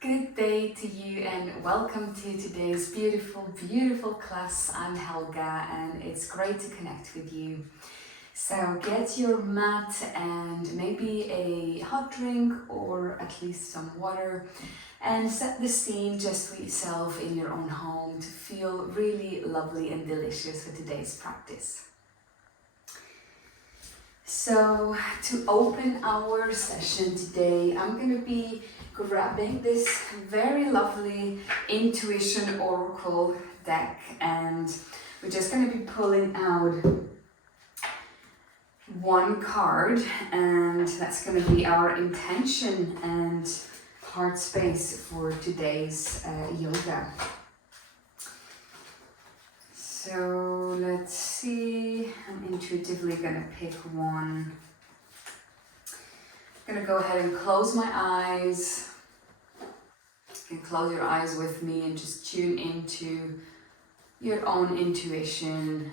Good day to you and welcome to today's beautiful class. I'm Helga and it's great to connect with you. So get your mat and maybe a hot drink or at least some water and set the scene just for yourself in your own home to feel really lovely and delicious for today's practice. So to open our session today, I'm going to be grabbing this very lovely intuition oracle deck, and we're just going to be pulling out one card, and that's going to be our intention and heart space for today's yoga. So let's see, I'm intuitively going to pick one. I'm going to go ahead and close my eyes. You can close your eyes with me and just tune into your own intuition.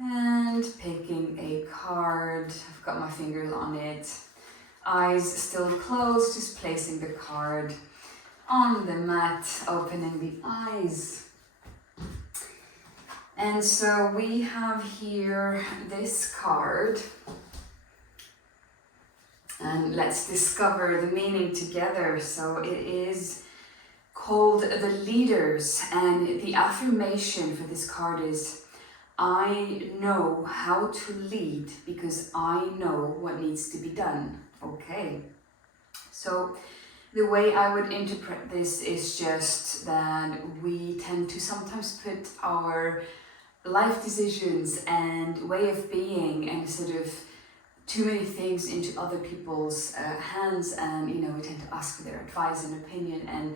And picking a card, I've got my fingers on it. Eyes still closed, just placing the card on the mat, opening the eyes. And so we have here this card. And let's discover the meaning together. So it is called the Leaders, and the affirmation for this card is, I know how to lead because I know what needs to be done. Okay, so the way I would interpret this is just that we tend to sometimes put our life decisions and way of being and sort of too many things into other people's hands, and we tend to ask for their advice and opinion, and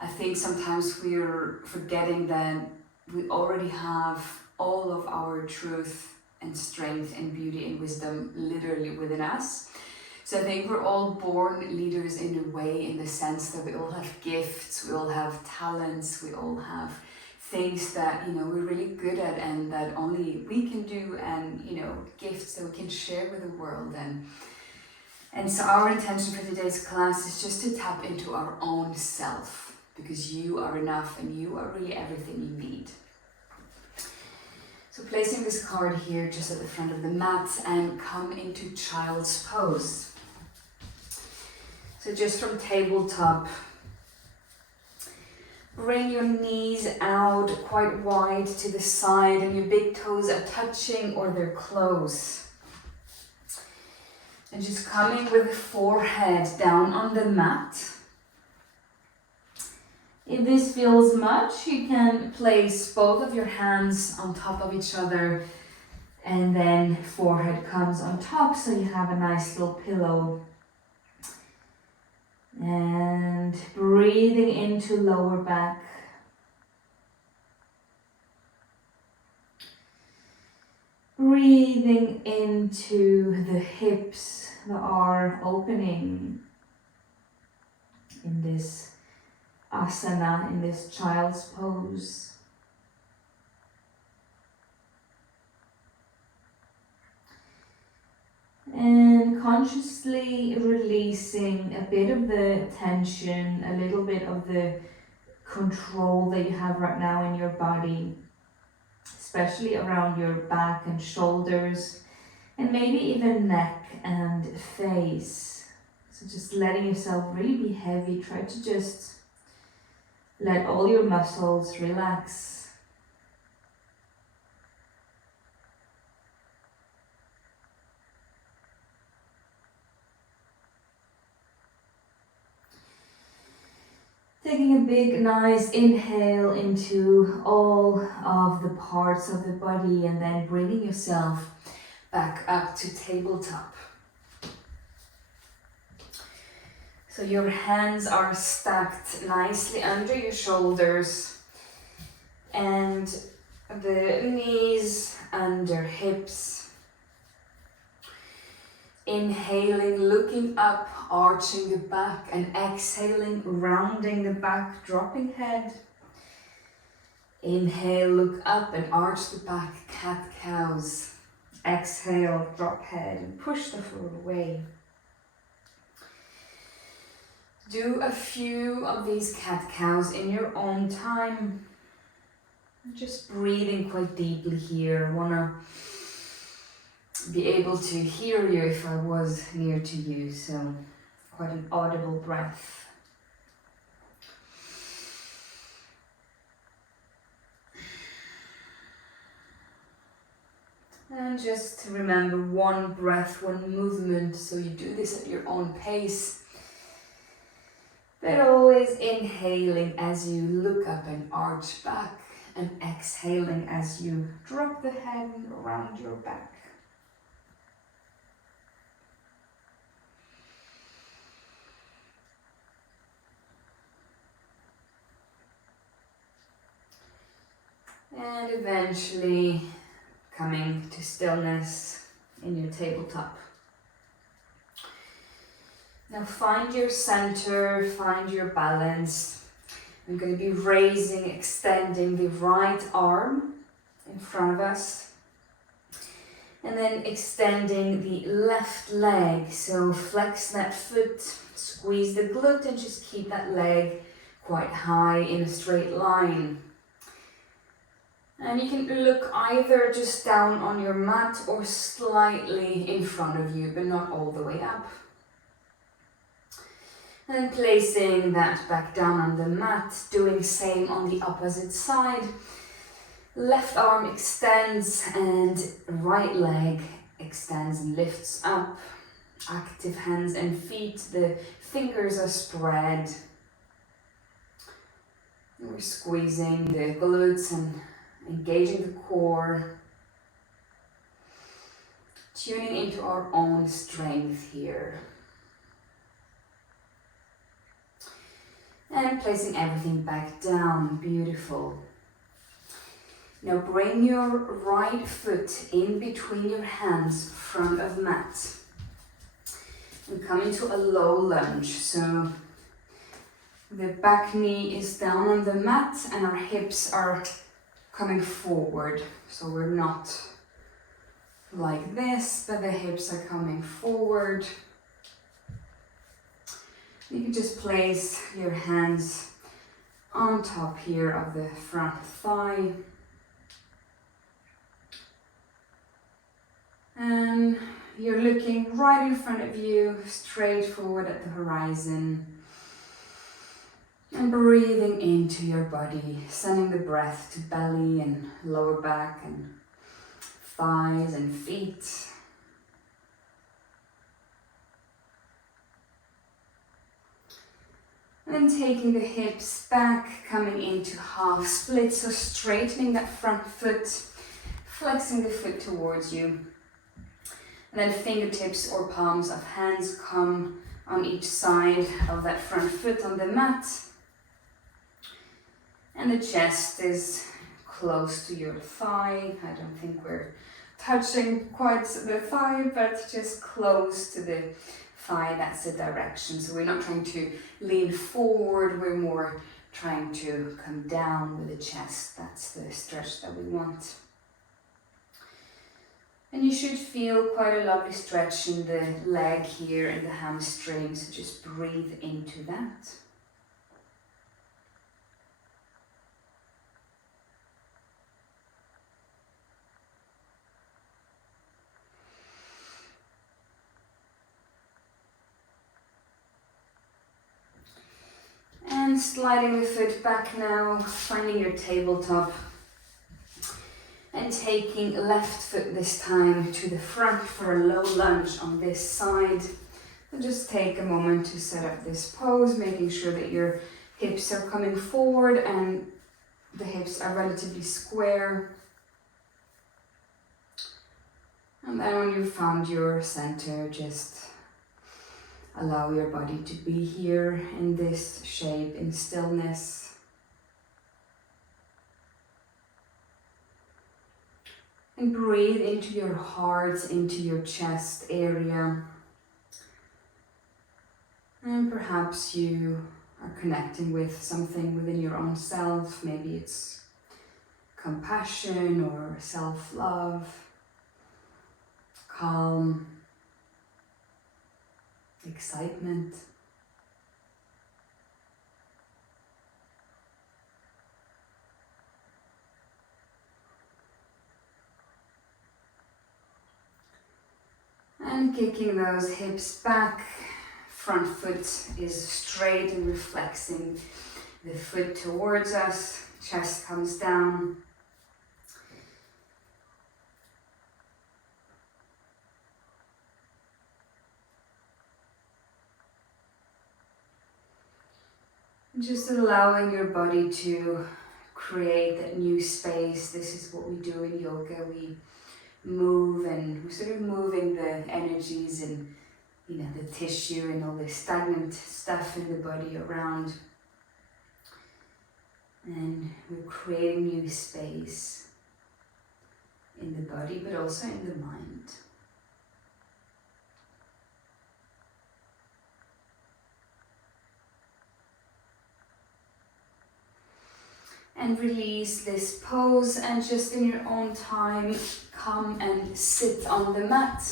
I think sometimes we're forgetting that we already have all of our truth and strength and beauty and wisdom literally within us. So I think we're all born leaders in a way, in the sense that we all have gifts, we all have talents, we all have things that we're really good at and that only we can do, and gifts that we can share with the world. And so our intention for today's class is just to tap into our own self, because you are enough and you are really everything you need. So placing this card here just at the front of the mat and come into child's pose. So just from tabletop, bring your knees out quite wide to the side and your big toes are touching or they're close. And just coming with the forehead down on the mat. If this feels much, you can place both of your hands on top of each other and then forehead comes on top, so you have a nice little pillow. And breathing into lower back. Breathing into the hips that are opening in this asana, in this child's pose. And consciously releasing a bit of the tension, a little bit of the control that you have right now in your body, especially around your back and shoulders, and maybe even neck and face. So just letting yourself really be heavy. Try to just let all your muscles relax. Taking a big, nice inhale into all of the parts of the body and then bringing yourself back up to tabletop. So your hands are stacked nicely under your shoulders and the knees under hips. Inhaling, looking up, arching the back, and exhaling, rounding the back, dropping head. Inhale, look up and arch the back, cat-cows. Exhale, drop head and push the floor away. Do a few of these cat-cows in your own time. Just breathing quite deeply here. I want to be able to hear you if I was near to you, so quite an audible breath. And just remember one breath, one movement, so you do this at your own pace. But always inhaling as you look up and arch back, and exhaling as you drop the head around your back. And eventually coming to stillness in your tabletop. Now find your center, find your balance. I'm going to be raising, extending the right arm in front of us. And then extending the left leg. So flex that foot, squeeze the glute, and just keep that leg quite high in a straight line. And you can look either just down on your mat or slightly in front of you, but not all the way up. And placing that back down on the mat, doing same on the opposite side. Left arm extends and right leg extends and lifts up. Active hands and feet, the fingers are spread. We're squeezing the glutes and engaging the core. Tuning into our own strength here. And placing everything back down, beautiful. Now bring your right foot in between your hands, front of mat. And come into a low lunge. So the back knee is down on the mat and our hips are coming forward. So we're not like this, but the hips are coming forward. You can just place your hands on top here of the front thigh. And you're looking right in front of you, straight forward at the horizon. And breathing into your body, sending the breath to belly and lower back and thighs and feet. And then taking the hips back, coming into half split, so straightening that front foot, flexing the foot towards you. And then fingertips or palms of hands come on each side of that front foot on the mat. And the chest is close to your thigh. I don't think we're touching quite the thigh, but just close to the thigh, that's the direction. So we're not trying to lean forward, we're more trying to come down with the chest. That's the stretch that we want. And you should feel quite a lovely stretch in the leg here and the hamstring, so just breathe into that. And sliding the foot back now, finding your tabletop. And taking left foot this time to the front for a low lunge on this side. So just take a moment to set up this pose, making sure that your hips are coming forward and the hips are relatively square. And then when you've found your center, just allow your body to be here in this shape, in stillness. And breathe into your heart, into your chest area. And perhaps you are connecting with something within your own self. Maybe it's compassion or self-love, calm, excitement. And kicking those hips back. Front foot is straight and reflexing the foot towards us. Chest comes down. Just allowing your body to create that new space. This is what we do in yoga. We move and we're sort of moving the energies and the tissue and all the stagnant stuff in the body around. And we're creating new space in the body, but also in the mind. And release this pose, and just in your own time, come and sit on the mat.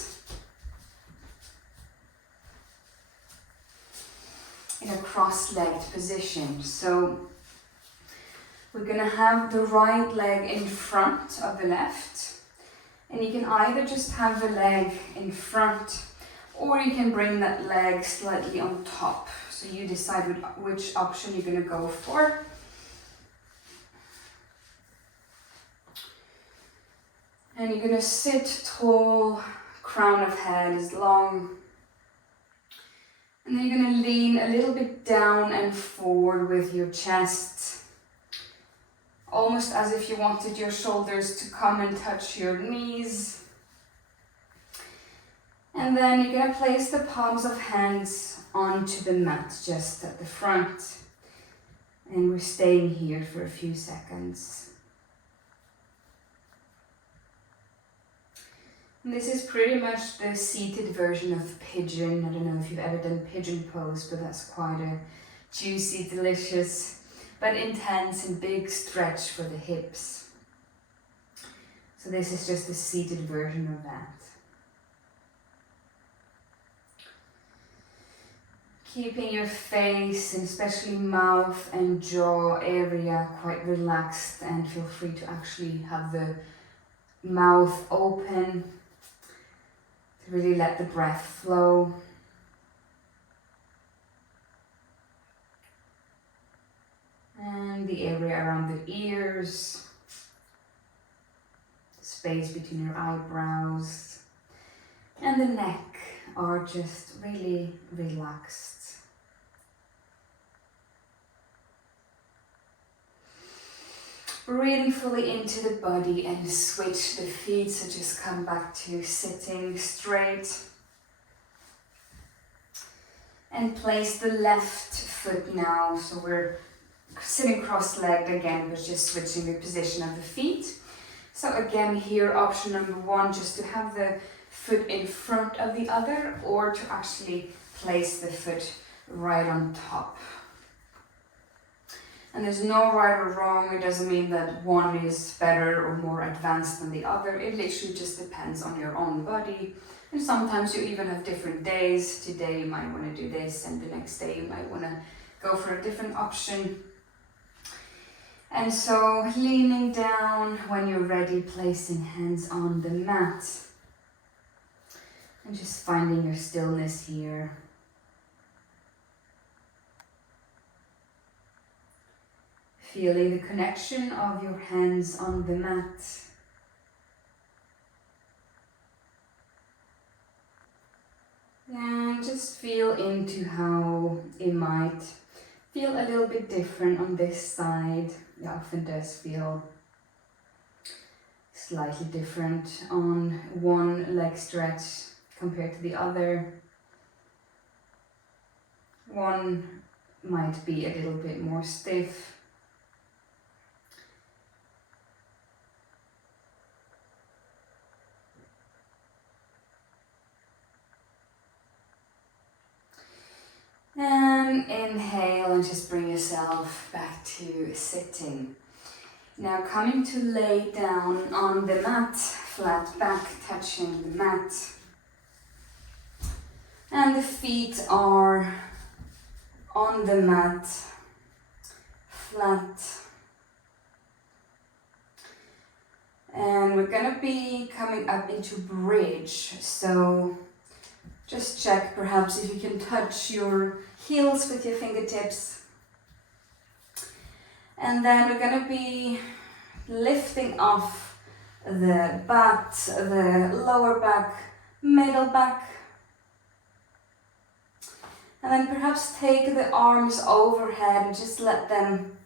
In a cross-legged position. So we're gonna have the right leg in front of the left. And you can either just have the leg in front, or you can bring that leg slightly on top. So you decide which option you're gonna go for. And you're gonna sit tall, crown of head is long. And then you're gonna lean a little bit down and forward with your chest. Almost as if you wanted your shoulders to come and touch your knees. And then you're gonna place the palms of hands onto the mat just at the front. And we're staying here for a few seconds. This is pretty much the seated version of pigeon. I don't know if you've ever done pigeon pose, but that's quite a juicy, delicious, but intense and big stretch for the hips. So this is just the seated version of that. Keeping your face, and especially mouth and jaw area, quite relaxed, and feel free to actually have the mouth open. Really let the breath flow. And the area around the ears, space between your eyebrows, and the neck are just really relaxed. Breathing fully into the body and switch the feet, so just come back to sitting straight. And place the left foot now, so we're sitting cross-legged again, but just switching the position of the feet. So again here, option number one, just to have the foot in front of the other, or to actually place the foot right on top. And there's no right or wrong. It doesn't mean that one is better or more advanced than the other. It literally just depends on your own body. And sometimes you even have different days. Today you might want to do this, and the next day you might want to go for a different option. And so leaning down, when you're ready, placing hands on the mat. And just finding your stillness here. Feeling the connection of your hands on the mat. And just feel into how it might feel a little bit different on this side. It often does feel slightly different on one leg stretch compared to the other. One might be a little bit more stiff. And inhale and just bring yourself back to sitting. Now coming to lay down on the mat, flat back touching the mat. And the feet are on the mat, flat. And we're gonna be coming up into bridge. So Just check perhaps if you can touch your heels with your fingertips. And then we're going to be lifting off the butt, the lower back, middle back. And then perhaps take the arms overhead and just let them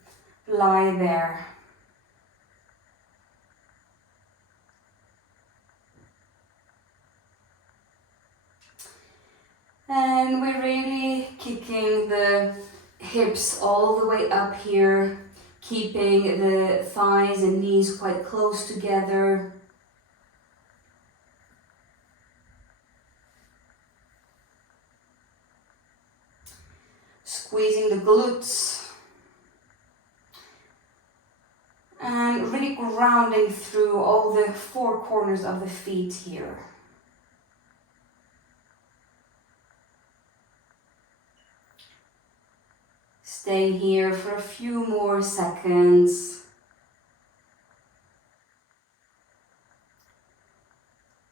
lie there. And we're really kicking the hips all the way up here, keeping the thighs and knees quite close together. Squeezing the glutes. And really grounding through all the four corners of the feet here. Stay here for a few more seconds.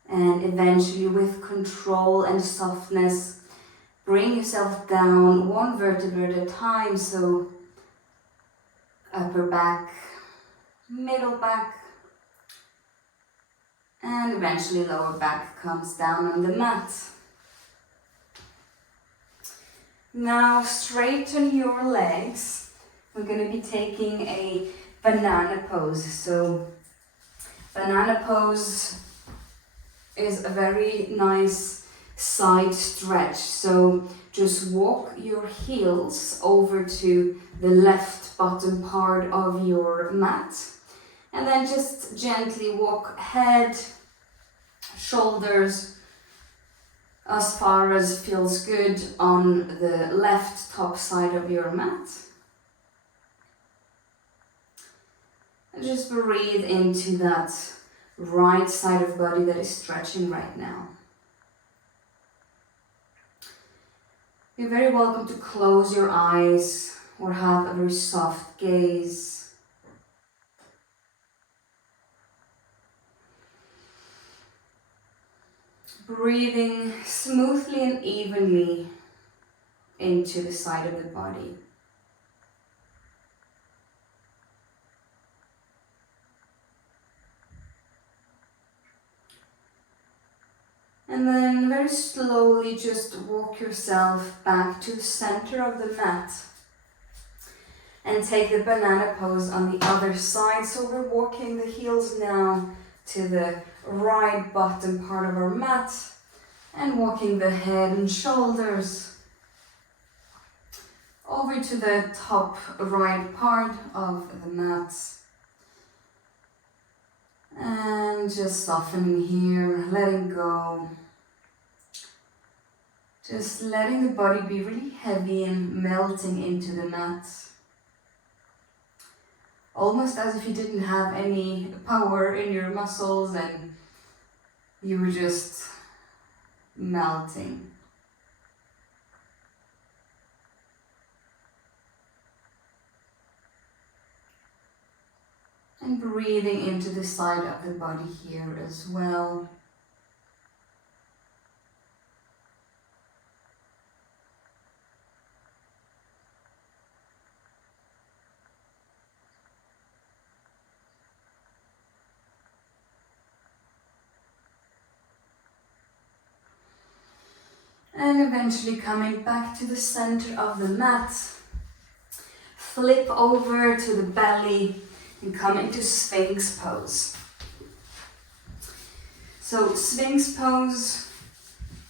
And eventually, with control and softness, bring yourself down one vertebra at a time. So upper back, middle back, and eventually lower back comes down on the mat. Now straighten your legs. We're going to be taking a banana pose. So banana pose is a very nice side stretch. So just walk your heels over to the left bottom part of your mat. And then just gently walk head, shoulders, as far as feels good on the left top side of your mat. And just breathe into that right side of body that is stretching right now. You're very welcome to close your eyes or have a very soft gaze. Breathing smoothly and evenly into the side of the body. And then very slowly just walk yourself back to the center of the mat. And take the banana pose on the other side. So we're walking the heels now to the right bottom part of our mat and walking the head and shoulders over to the top right part of the mat. And just softening here, letting go. Just letting the body be really heavy and melting into the mat. Almost as if you didn't have any power in your muscles and you were just melting. And breathing into the side of the body here as well. And eventually coming back to the center of the mat. Flip over to the belly and come into Sphinx pose. So Sphinx pose,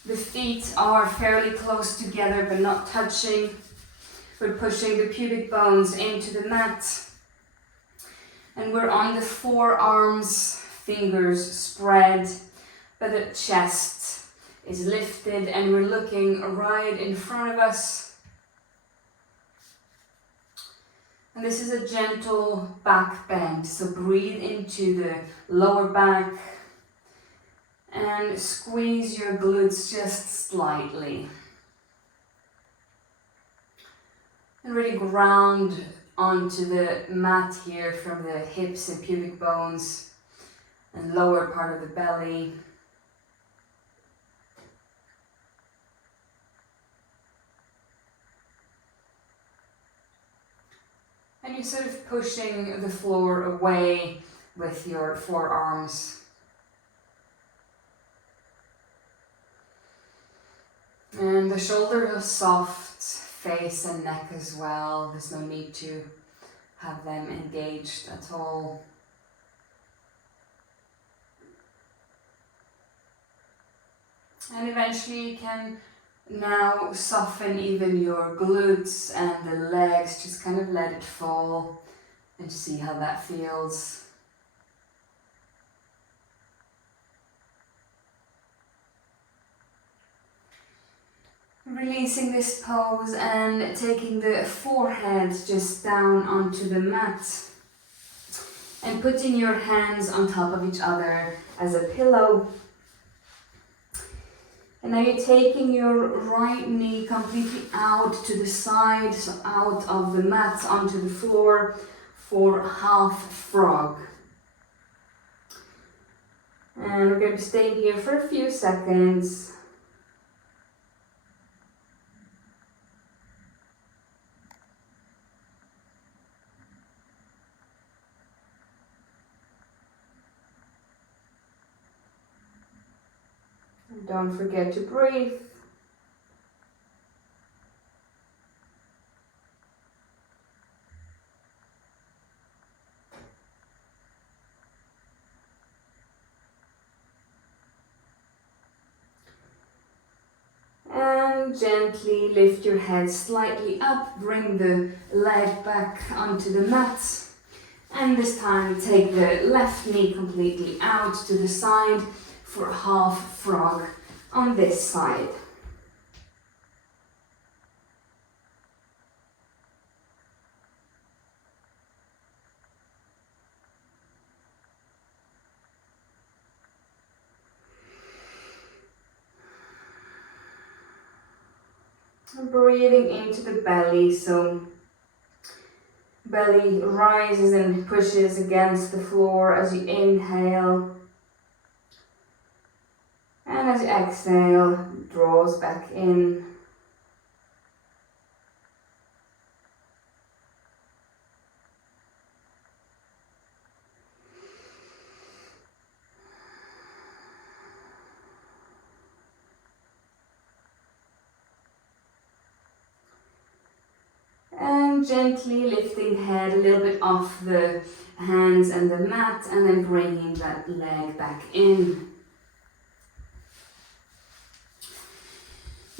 the feet are fairly close together but not touching. We're pushing the pubic bones into the mat. And we're on the forearms, fingers spread, but the chest is lifted and we're looking right in front of us. And this is a gentle back bend, so breathe into the lower back and squeeze your glutes just slightly. And really ground onto the mat here from the hips and pubic bones and lower part of the belly. And you're sort of pushing the floor away with your forearms. And the shoulders are soft, face and neck as well. There's no need to have them engaged at all. And eventually you can now soften even your glutes and the legs. Just kind of let it fall and see how that feels. Releasing this pose and taking the forehead just down onto the mat and putting your hands on top of each other as a pillow. And now you're taking your right knee completely out to the side, so out of the mat onto the floor for half frog. And we're going to be staying here for a few seconds. Don't forget to breathe. And gently lift your head slightly up, bring the leg back onto the mat. And this time take the left knee completely out to the side for half frog on this side. Breathing into the belly, so belly rises and pushes against the floor as you inhale. And as you exhale, draws back in. And gently lifting head a little bit off the hands and the mat, and then bringing that leg back in.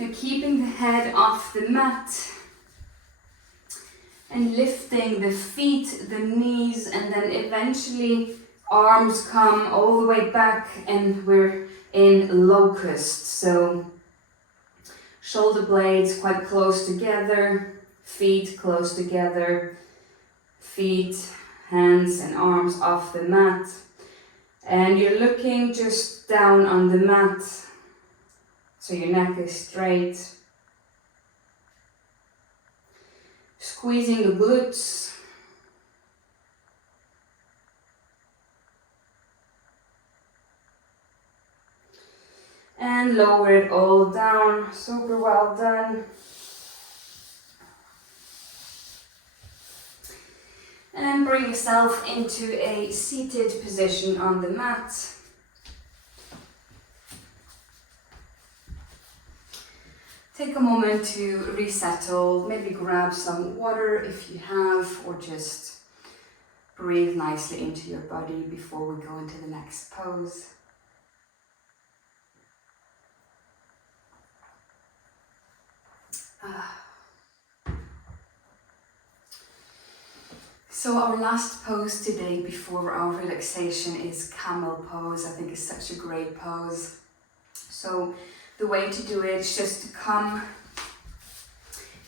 Now keeping the head off the mat and lifting the feet, the knees, and then eventually arms come all the way back and we're in locust. So shoulder blades quite close together, feet close together, feet, hands and arms off the mat. And you're looking just down on the mat, so your neck is straight. Squeezing the glutes. And lower it all down. Super well done. And bring yourself into a seated position on the mat. Take a moment to resettle, maybe grab some water if you have, or just breathe nicely into your body before we go into the next pose. So our last pose today before our relaxation is camel pose. I think it's such a great pose. So the way to do it is just to come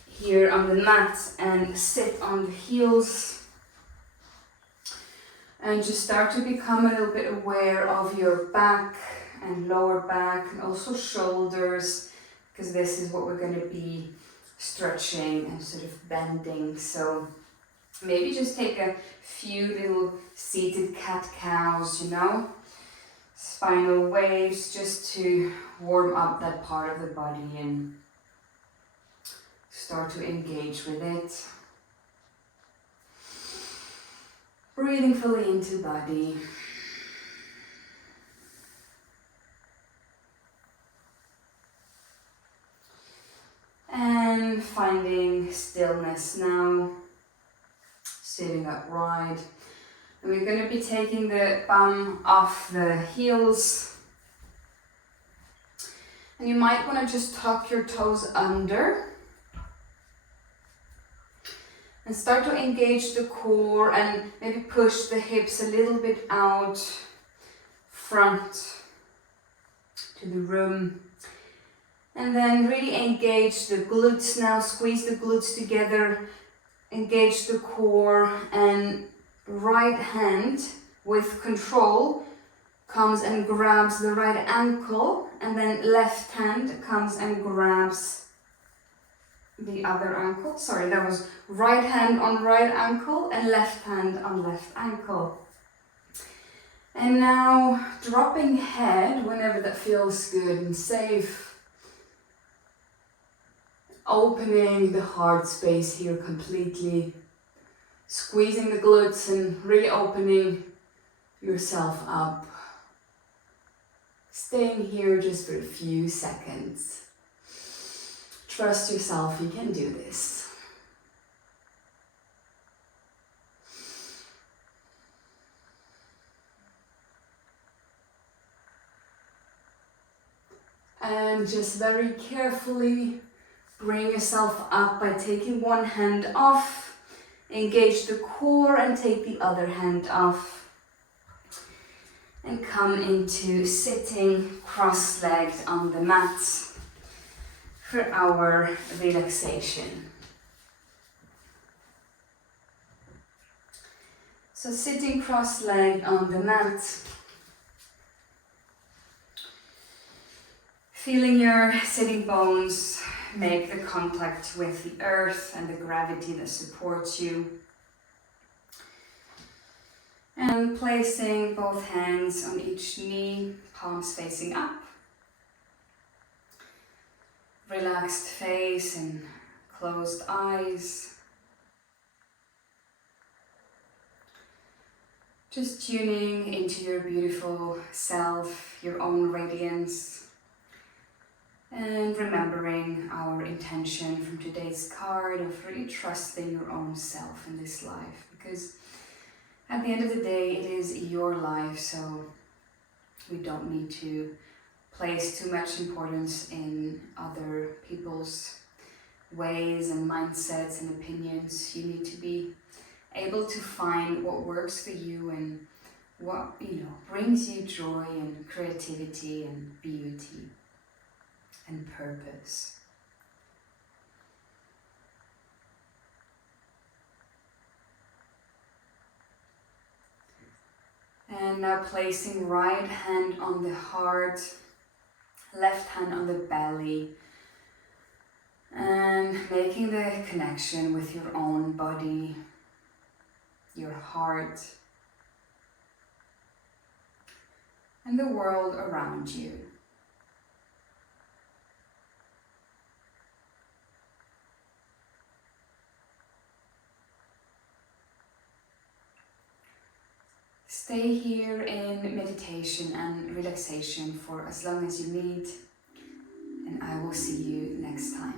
here on the mat and sit on the heels and just start to become a little bit aware of your back and lower back and also shoulders, because this is what we're going to be stretching and sort of bending. So maybe just take a few little seated cat-cows, you know, spinal waves, just to warm up that part of the body and start to engage with it. breathing fully into body. And finding stillness now, sitting upright. And we're going to be taking the bum off the heels. And you might want to just tuck your toes under. And start to engage the core and maybe push the hips a little bit out front to the room. And then really engage the glutes now, squeeze the glutes together, engage the core, and right hand with control comes and grabs the right ankle, and then left hand comes and grabs the other ankle. Sorry, that was right hand on right ankle and left hand on left ankle. And now dropping head whenever that feels good and safe. Opening the heart space here completely. Squeezing the glutes and really opening yourself up. Staying here just for a few seconds. Trust yourself, you can do this. And just very carefully bring yourself up by taking one hand off, engage the core and take the other hand off. And come into sitting cross-legged on the mat for our relaxation. So sitting cross-legged on the mat, feeling your sitting bones make the contact with the earth and the gravity that supports you. And placing both hands on each knee, palms facing up. Relaxed face and closed eyes. Just tuning into your beautiful self, your own radiance. And remembering our intention from today's card of really trusting your own self in this life. Because at the end of the day, it is your life, so we don't need to place too much importance in other people's ways and mindsets and opinions. You need to be able to find what works for you and what, brings you joy and creativity and beauty and purpose. And now placing right hand on the heart, left hand on the belly, and making the connection with your own body, your heart, and the world around you. Stay here in meditation and relaxation for as long as you need, and I will see you next time.